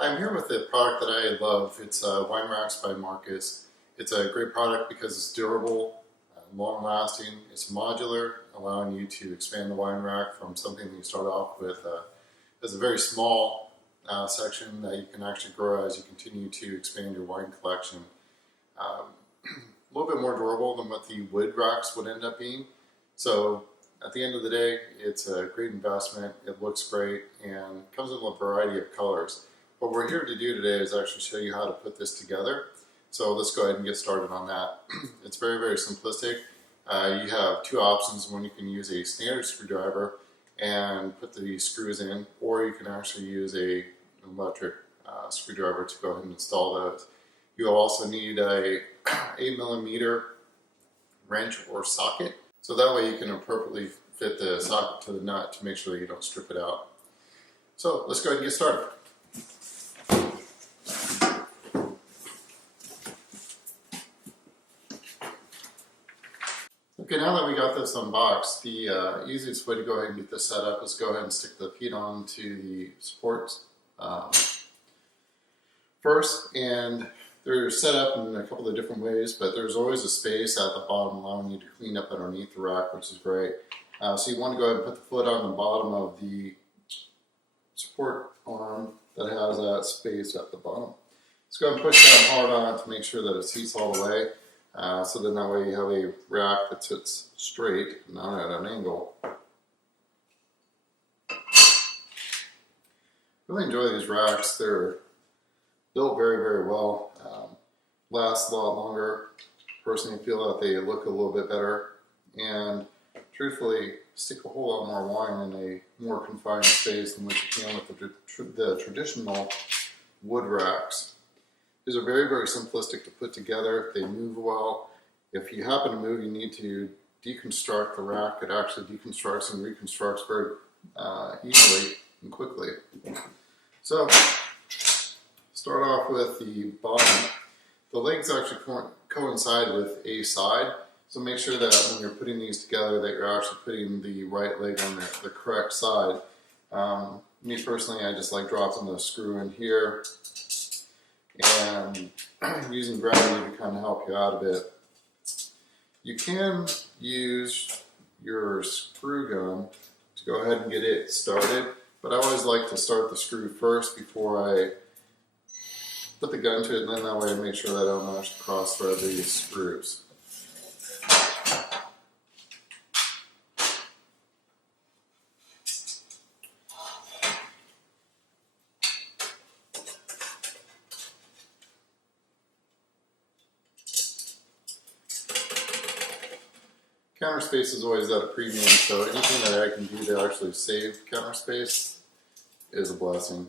I'm here with a product that I love. It's WineRacks by Marcus. It's a great product because it's durable, long lasting, it's modular, allowing you to expand the wine rack from something that you start off with as a very small section that you can actually grow as you continue to expand your wine collection. A little bit more durable than what the wood racks would end up being. So at the end of the day, it's a great investment. It looks great and comes in a variety of colors. What we're here to do today is actually show you how to put this together. So let's go ahead and get started on that. It's very, very simplistic. You have two options. One, you can use a standard screwdriver and put the screws in, or you can actually use an electric screwdriver to go ahead and install those. You'll also need a 8mm wrench or socket, so that way you can appropriately fit the socket to the nut to make sure that you don't strip it out. So let's go ahead and get started. Okay, now that we got this unboxed, the easiest way to go ahead and get this set up is go ahead and stick the feet onto the supports first, and they're set up in a couple of different ways, but there's always a space at the bottom allowing you to clean up underneath the rack, which is great. So you want to go ahead and put the foot on the bottom of the support arm that has that space at the bottom. Let's go ahead and push down hard on it to make sure that it seats all the way. So then that way you have a rack that sits straight, not at an angle. Really enjoy these racks. They're built very, very well. Last a lot longer. Personally feel that they look a little bit better. And truthfully, stick a whole lot more wine in a more confined space than what you can with the traditional wood racks. These are very, very simplistic to put together. They move well. If you happen to move, you need to deconstruct the rack. It actually deconstructs and reconstructs very easily and quickly. So, start off with the bottom. The legs actually coincide with a side. So make sure that when you're putting these together that you're actually putting the right leg on the correct side. Me personally, I just like dropping the screw in here and using gravity to kind of help you out a bit. You can use your screw gun to go ahead and get it started, but I always like to start the screw first before I put the gun to it, and then that way I make sure that I don't actually cross thread these screws. Counter space is always at a premium, so anything that I can do to actually save counter space is a blessing.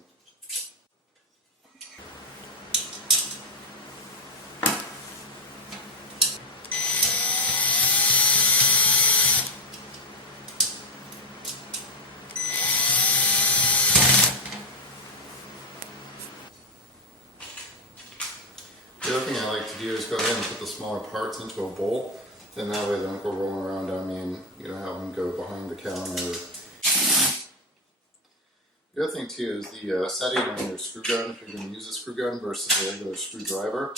The other thing I like to do is go ahead and put the smaller parts into a bowl. Then that way they don't go rolling around on me and you don't have them go behind the counter. The other thing too is the setting on your screw gun. If you're going to use a screw gun versus a regular screwdriver,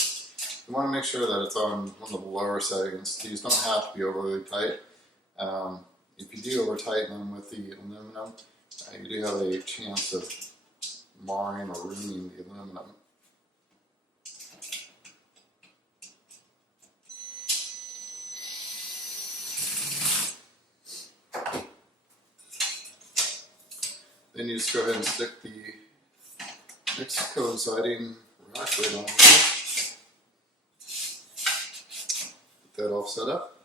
you want to make sure that it's on one of the lower settings. These don't have to be overly tight. If you do over tighten them with the aluminum, you do have a chance of marring or ruining the aluminum. Then you just go ahead and stick the next coinciding rack lid on there. Get that all set up.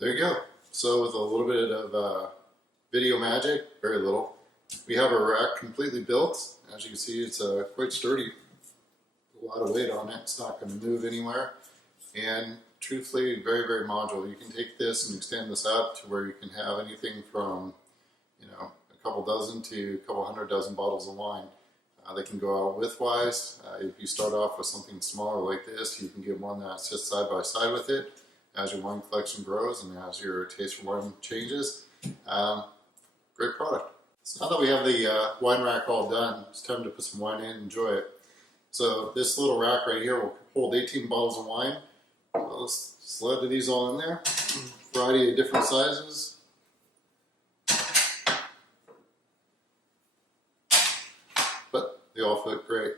There you go. So with a little bit of video magic, very little, we have our rack completely built. As you can see, it's quite sturdy. a lot of weight on it. It's not going to move anywhere. And truthfully, very, very modular. You can take this and extend this out to where you can have anything from, a couple dozen to a couple hundred dozen bottles of wine. They can go out widthwise. If you start off with something smaller like this, you can get one that sits side by side with it as your wine collection grows and as your taste for wine changes. Great product. So now that we have the wine rack all done, it's time to put some wine in and enjoy it. So this little rack right here will hold 18 bottles of wine. So let's slide these all in there. Variety of different sizes. But they all fit great.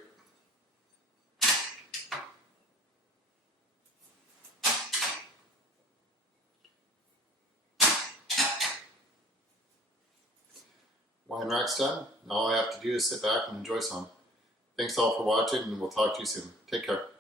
Wine rack's done. Now all I have to do is sit back and enjoy some. Thanks all for watching, and we'll talk to you soon. Take care.